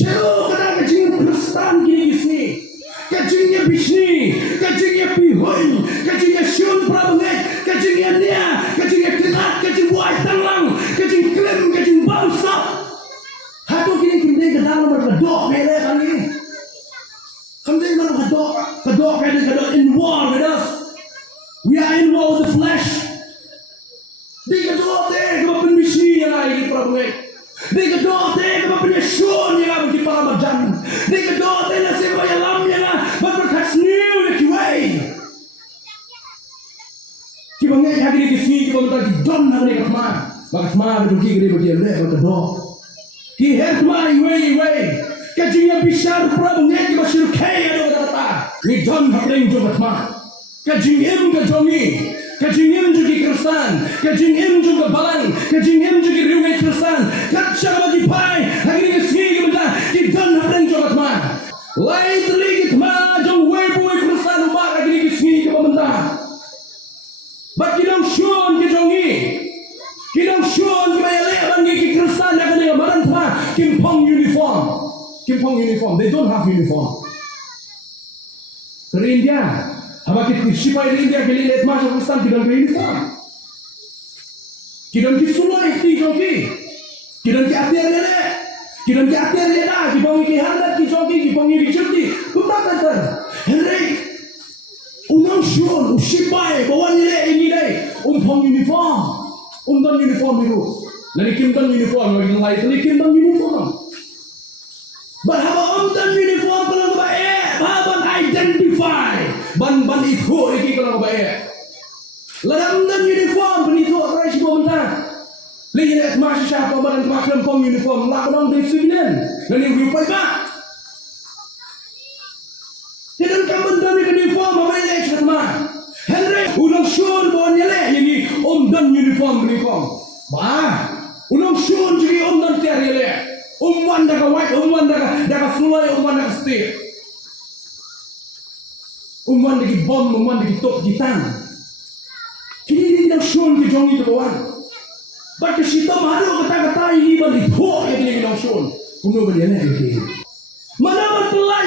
Selalu kadang kecing Kristen kini bisni, kecingnya bisni, kecingnya pihoi, kecingnya syun prabenget, kecingnya nia, kecingnya ketat, kecing buai talang, kecing klem, kecing bangsa. Hatu kini kini ke dalam berkedok mele kali. Kami kalau kedok kali kedok in war with us. We are in war with the flesh. Di kedok teh kau bisni yang lagi prabenget. Di kedok teh kau punya syun yang lagi para majan. Di kedok teh nasi bayar lam yang berkas new the kiway. Kibangai hari ini kisni kibangai tadi don hari ini kasma betul kiri betul leh betul kedok. Ki herma iwe kajingnya bisar prabenget ki basir kaya do kata. Ni don hari ini juga kasma. Kajingem kajongi. Kajingem juga Kristen, kajingem juga balan, kajingem juga riwayat Kristen. Kaca bagi pai, hari ini sini kita dan hari ini juga mah. Lain lagi kita jom wei Kristen umat hari ini sini kita mentah. Bagi dong Sean kajongi, kita Sean kita yang lepas ni Kristen yang kena baran mah kimpong uniform. They don't have uniform. Ke India. Apa kita siapa India ke lihat masuk Kristen kita uniform. Kita sulai ti jogi. Kita atir lele. Kita atir lele. Kita panggil handat ki jogi, kita panggil cuti. Kita kata, Henry, unang syun, siapa bawa lele ini deh. Pang uniform, dan uniform itu. Lalu kita uniform lagi lain. Lalu kita uniform. Bahawa dan uniform kalau baik, bahawa identify. Ban itu iki kalau baik. Ladang dan uniform itu orang semua mentah. Lihat masih siapa badan maklum pom uniform lah orang dari civilian. Dan yang berupaya tak. Tidak kamu dari uniform apa yang ekstra mah. Henry ulang syur bawa nyale ini dan uniform uniform. Ulang syur jadi dan tiar nyale. Wan daga white, daga sulai, daga stick. Umwan lagi bom, umwan lagi top gitan. Kini dia syun ke jongi tu kawan. Bagi kita malu kata-kata ini balik ho yang dia bilang syun. Kuno belian lagi. Mana betul lah